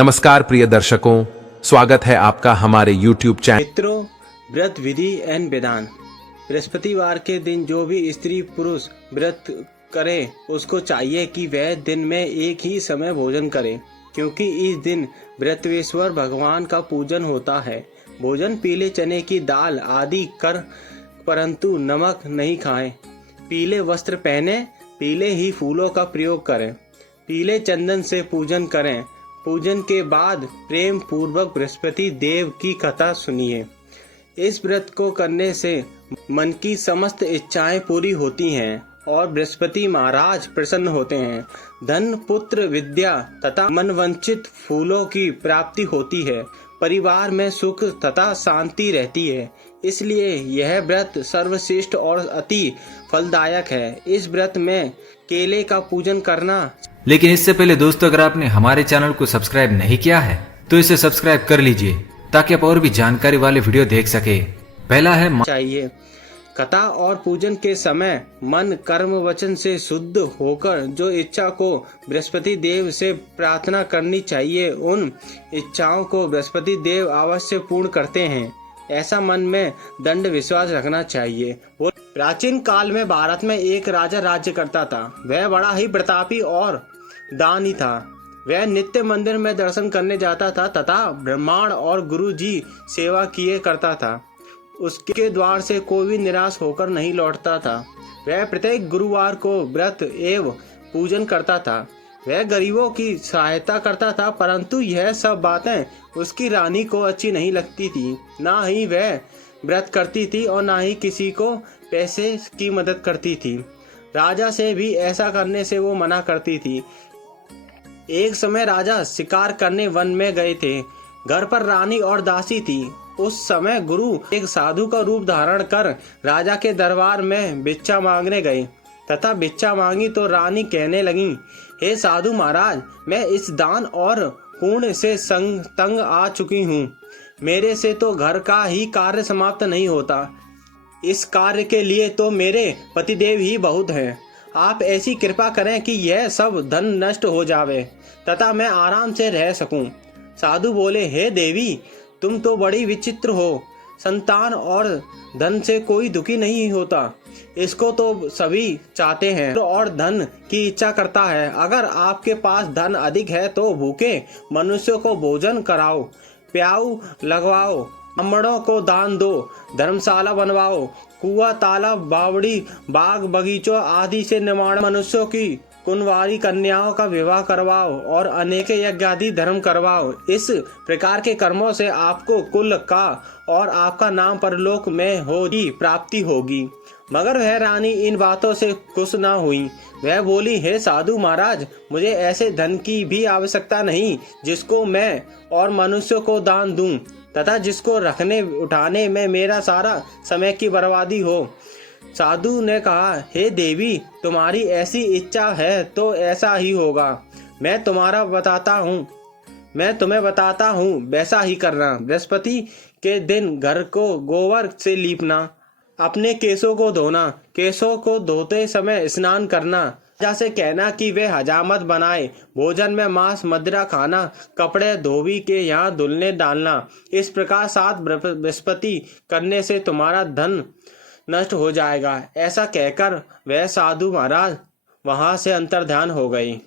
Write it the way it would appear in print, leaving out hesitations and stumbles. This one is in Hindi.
नमस्कार प्रिय दर्शकों, स्वागत है आपका हमारे YouTube चैनल। मित्रों, व्रत विधि एवं विधान। बृहस्पतिवार के दिन जो भी स्त्री पुरुष व्रत करे उसको चाहिए कि वह दिन में एक ही समय भोजन करे, क्योंकि इस दिन व्रतवेश्वर भगवान का पूजन होता है। भोजन पीले चने की दाल आदि कर, परंतु नमक नहीं खाएं। पीले वस्त्र पहने, पीले ही फूलों का प्रयोग करें, पीले चंदन से पूजन करें। पूजन के बाद प्रेम पूर्वक बृहस्पति देव की कथा सुनिए। इस व्रत को करने से मन की समस्त इच्छाएं पूरी होती हैं और बृहस्पति महाराज प्रसन्न होते हैं। धन, पुत्र, विद्या तथा मनवांछित फूलों की प्राप्ति होती है। परिवार में सुख तथा शांति रहती है। इसलिए यह व्रत सर्वश्रेष्ठ और अति फलदायक है। इस व्रत में केले का पूजन करना। लेकिन इससे पहले दोस्तों, अगर आपने हमारे चैनल को सब्सक्राइब नहीं किया है तो इसे सब्सक्राइब कर लीजिए ताकि आप और भी जानकारी वाले वीडियो देख सके। पहला है चाहिए। कथा और पूजन के समय मन कर्म वचन से शुद्ध होकर जो इच्छा को बृहस्पति देव से प्रार्थना करनी चाहिए, उन इच्छाओं को बृहस्पति देव अवश्य पूर्ण करते हैं। ऐसा मन में दृढ़ विश्वास रखना चाहिए। प्राचीन काल में भारत में एक राजा राज्य करता था। वह बड़ा ही प्रतापी और दानी था। वह नित्य मंदिर में दर्शन करने जाता था तथा ब्राह्मण और गुरु जी सेवा किए करता था। उसके द्वार से कोई भी निराश होकर नहीं लौटता था। वह प्रत्येक गुरुवार को व्रत एवं पूजन करता था। वह गरीबों की सहायता करता था, परंतु यह सब बातें उसकी रानी को अच्छी नहीं लगती थी। ना ही वह व्रत करती थी और ना ही किसी को पैसे की मदद करती थी। राजा से भी ऐसा करने से वो मना करती थी। एक समय राजा शिकार करने वन में गए थे। घर पर रानी और दासी थी। उस समय गुरु एक साधु का रूप धारण कर राजा के दरबार में भिक्षा मांगने गए तथा भिक्षा मांगी तो रानी कहने लगी, हे साधु महाराज, मैं इस दान और पुण्य से तंग आ चुकी हूँ। मेरे से तो घर का ही कार्य समाप्त नहीं होता। इस कार्य के लिए तो मेरे पतिदेव ही बहुत हैं। आप ऐसी कृपा करें कि यह सब धन नष्ट हो जावे तथा मैं आराम से रह सकूं। साधु बोले, हे देवी, तुम तो बड़ी विचित्र हो। संतान और धन से कोई दुखी नहीं होता। इसको तो सभी चाहते हैं और धन की इच्छा करता है। अगर आपके पास धन अधिक है तो भूखे मनुष्यों को भोजन कराओ, प्याऊ लगवाओ, ब्राह्मणों को दान दो, धर्मशाला बनवाओ, कुआं, तालाब, बावड़ी, बाग, बगीचों आदि से निर्माण, मनुष्यों की कुंवारी कन्याओं का विवाह करवाओ और अनेक यज्ञ आदि धर्म करवाओ। इस प्रकार के कर्मों से आपको कुल का और आपका नाम परलोक में हो की प्राप्ति होगी। मगर वह रानी इन बातों से खुश न हुई। वह बोली, हे साधु महाराज, मुझे ऐसे धन की भी आवश्यकता नहीं जिसको मैं और मनुष्यों को दान दूं तथा जिसको रखने उठाने में मेरा सारा समय की बर्बादी हो। साधु ने कहा, हे देवी, तुम्हारी ऐसी इच्छा है तो ऐसा ही होगा। मैं तुम्हें बताता हूँ, वैसा ही करना। बृहस्पति के दिन घर को गोबर से लीपना, अपने केशों को धोना, केशों को धोते समय स्नान करना, राजा से कहना कि वे हजामत बनाए, भोजन में मांस मदिरा खाना, कपड़े धोबी के यहाँ धुलने डालना। इस प्रकार 7 बृहस्पति करने से तुम्हारा धन नष्ट हो जाएगा। ऐसा कहकर वह साधु महाराज वहां से अंतर्ध्यान हो गई।